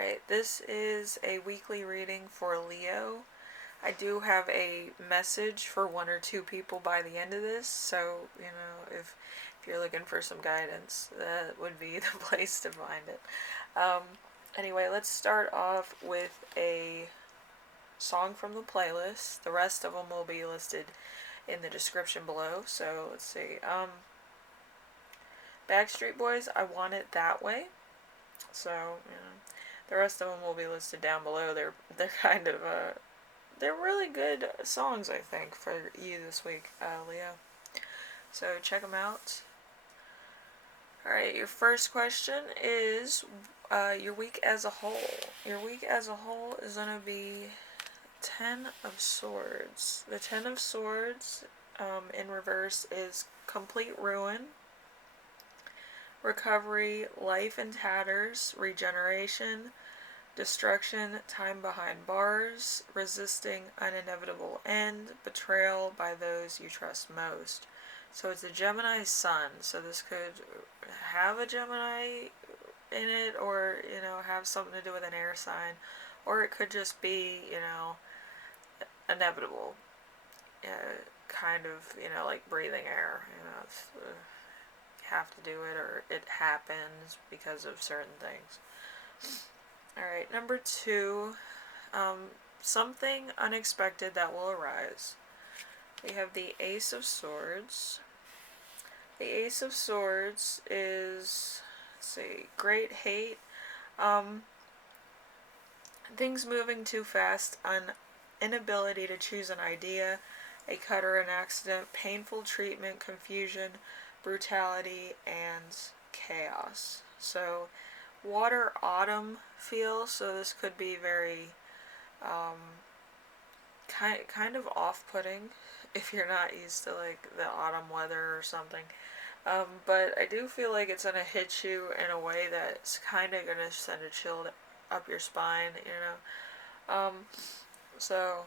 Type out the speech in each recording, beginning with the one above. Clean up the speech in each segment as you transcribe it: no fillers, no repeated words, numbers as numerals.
Alright, this is a weekly reading for Leo. I do have a message for one or two people by the end of this, so, if you're looking for some guidance, that would be the place to find it. Anyway, let's start off with a song from the playlist. The rest of them will be listed in the description below, so let's see. Backstreet Boys, I Want It That Way. So, the rest of them will be listed down below. They're kind of they're really good songs, I think, for you this week, Leo. So check them out. All right, your first question is your week as a whole. Your week as a whole is gonna be Ten of Swords. The Ten of Swords in reverse is complete ruin, recovery, life in tatters, regeneration, destruction, time behind bars, resisting an inevitable end, betrayal by those you trust most. So it's a Gemini sun, so this could have a Gemini in it, or, have something to do with an air sign, or it could just be, inevitable. Kind of, like breathing air, it's, you have to do it, or it happens because of certain things. Alright, number 2, something unexpected that will arise. We have the Ace of Swords. The Ace of Swords is, let's see, great hate, things moving too fast, an inability to choose an idea, a cut or an accident, painful treatment, confusion, brutality, and chaos. So, water autumn feel, so this could be very kind of off-putting if you're not used to like the autumn weather or something. But I do feel like it's gonna hit you in a way that's kind of gonna send a chill up your spine, So,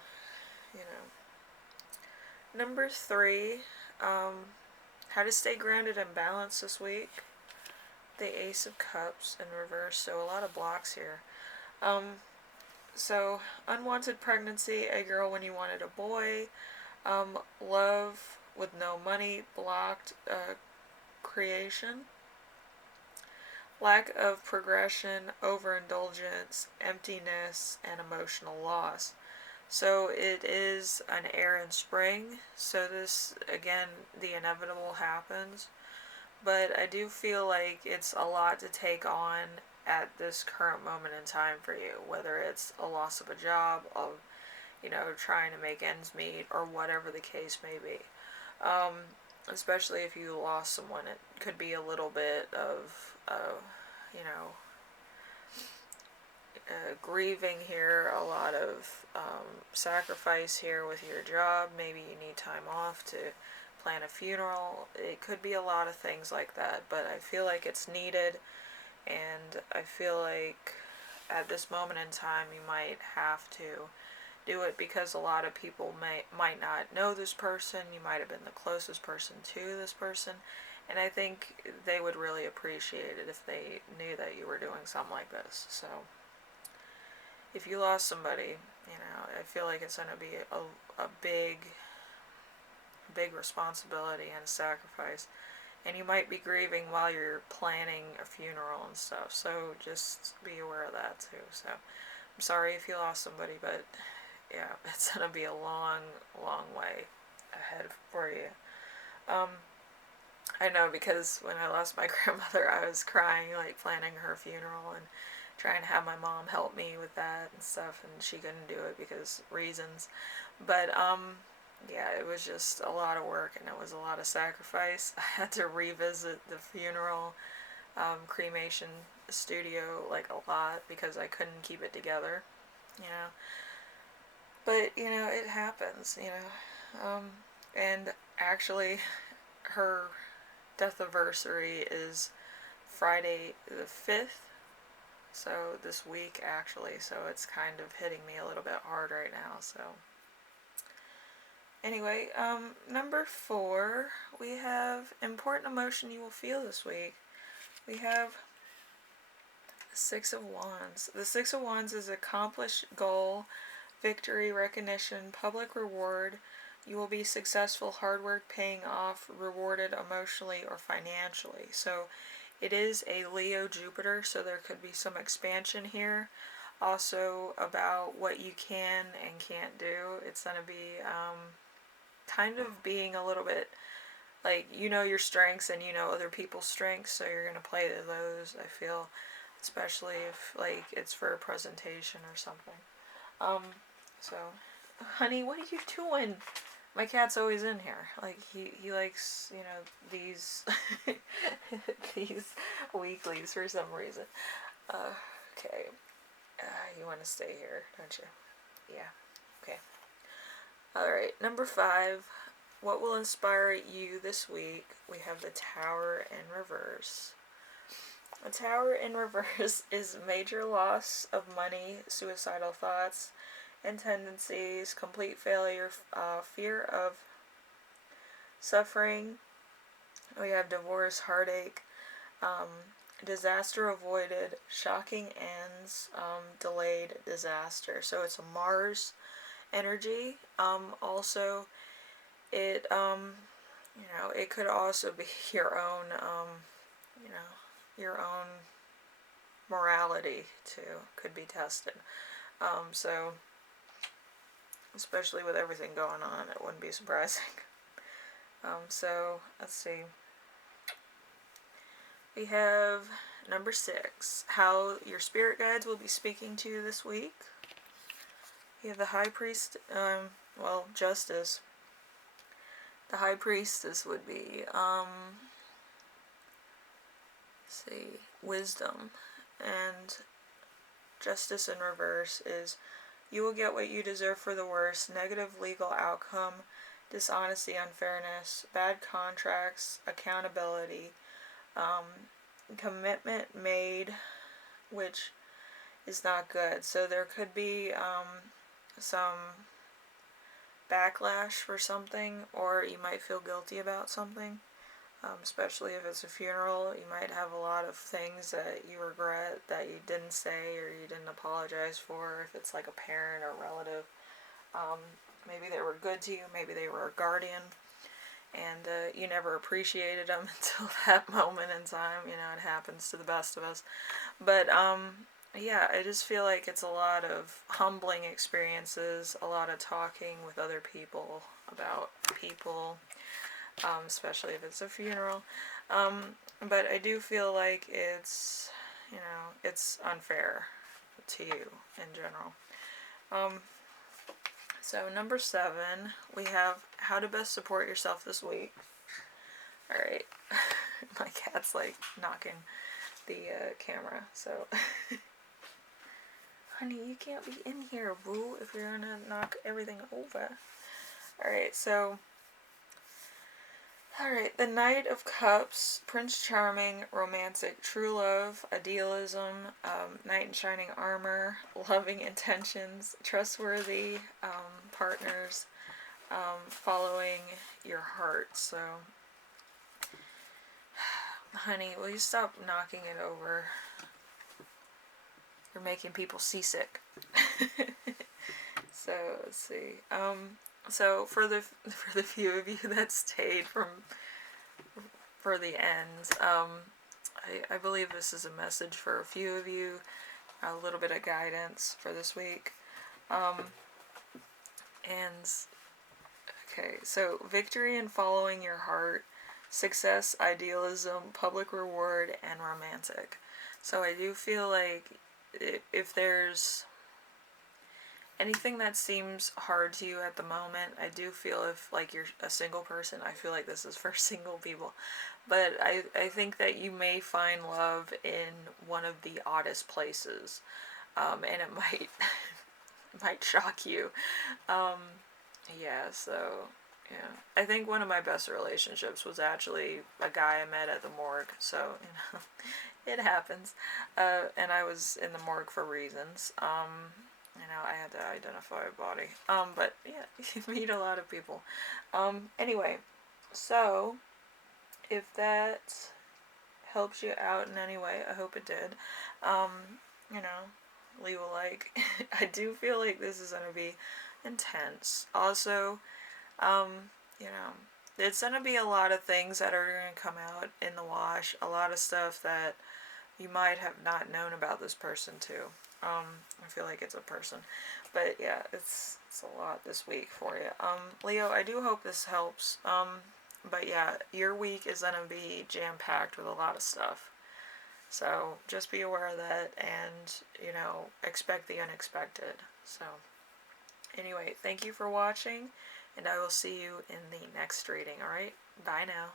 Number 3, how to stay grounded and balanced this week. The Ace of Cups in reverse, so a lot of blocks here. So, unwanted pregnancy, a girl when you wanted a boy, love with no money, blocked, creation, lack of progression, overindulgence, emptiness, and emotional loss. So it is an air and spring, so this, again, the inevitable happens. But I do feel like it's a lot to take on at this current moment in time for you, whether it's a loss of a job, of, trying to make ends meet, or whatever the case may be. Especially if you lost someone, it could be a little bit of, grieving here, a lot of sacrifice here with your job. Maybe you need time off to plan a funeral. It could be a lot of things like that, but I feel like it's needed, and I feel like at this moment in time you might have to do it because a lot of people might not know this person. You might have been the closest person to this person, and I think they would really appreciate it if they knew that you were doing something like this. So if you lost somebody, I feel like it's going to be a big responsibility and sacrifice, and you might be grieving while you're planning a funeral and stuff, so just be aware of that too. So I'm sorry if you lost somebody, but yeah, it's going to be a long way ahead for you. I know, because when I lost my grandmother, I was crying, like planning her funeral and trying to have my mom help me with that and stuff, and she couldn't do it because reasons. But yeah, it was just a lot of work, and it was a lot of sacrifice. I had to revisit the funeral cremation studio like a lot because I couldn't keep it together, but it happens, and actually her death anniversary is Friday the 5th, so this week actually, so it's kind of hitting me a little bit hard right now. So anyway, number 4, we have important emotion you will feel this week. We have Six of Wands. The Six of Wands is accomplished goal, victory, recognition, public reward. You will be successful, hard work paying off, rewarded emotionally or financially. So it is a Leo Jupiter, so there could be some expansion here. Also about what you can and can't do. It's going to be kind of being a little bit like, you know your strengths and you know other people's strengths, so you're going to play to those, I feel, especially if like it's for a presentation or something. So honey, what are you doing? My cat's always in here. Like he likes, you know, these these weeklies for some reason. Okay. You want to stay here, don't you? Yeah. Okay. Alright, number 5. What will inspire you this week? We have the Tower in reverse. The Tower in reverse is major loss of money, suicidal thoughts and tendencies, complete failure, fear of suffering. We have divorce, heartache, disaster avoided, shocking ends, delayed disaster. So it's a Mars energy. Also, it you know, it could also be your own you know, your own morality too could be tested. So especially with everything going on, it wouldn't be surprising. So let's see. We have number 6, how your spirit guides will be speaking to you this week. We have the High Priest, well, Justice. The High Priestess would be, let's see, Wisdom. And Justice in reverse is, you will get what you deserve for the worst, negative legal outcome, dishonesty, unfairness, bad contracts, accountability, commitment made, which is not good. So there could be some backlash for something, or you might feel guilty about something, especially if it's a funeral. You might have a lot of things that you regret that you didn't say or you didn't apologize for, if it's like a parent or relative. Maybe they were good to you, maybe they were a guardian, and you never appreciated them until that moment in time. You know, it happens to the best of us. But yeah, I just feel like it's a lot of humbling experiences, a lot of talking with other people about people, especially if it's a funeral. But I do feel like it's, you know, it's unfair to you in general. So number 7, we have how to best support yourself this week. Alright, my cat's like knocking the camera, so honey, you can't be in here, boo, if you're gonna knock everything over. Alright, so the Knight of Cups, Prince Charming, romantic, true love, idealism, knight in shining armor, loving intentions, trustworthy partners, following your heart. So, honey, will you stop knocking it over? You're making people seasick. So let's see. So for the few of you that stayed for the end, I believe this is a message for a few of you, a little bit of guidance for this week. And okay, so victory in following your heart, success, idealism, public reward, and romantic. So I do feel like if there's anything that seems hard to you at the moment, I do feel if like you're a single person, I feel like this is for single people. But I think that you may find love in one of the oddest places, and it might shock you. Yeah, so yeah, I think one of my best relationships was actually a guy I met at the morgue. So you know, it happens, and I was in the morgue for reasons. You know, I had to identify a body. But yeah, you meet a lot of people. Anyway, so if that helps you out in any way. I hope it did. You know, leave a like. I do feel like this is going to be intense. Also, you know, it's going to be a lot of things that are going to come out in the wash. A lot of stuff that you might have not known about this person too. I feel like it's a person. But yeah, it's a lot this week for you. Leo, I do hope this helps. But yeah, your week is going to be jam-packed with a lot of stuff. So just be aware of that and, you know, expect the unexpected. So anyway, thank you for watching, and I will see you in the next reading, alright? Bye now.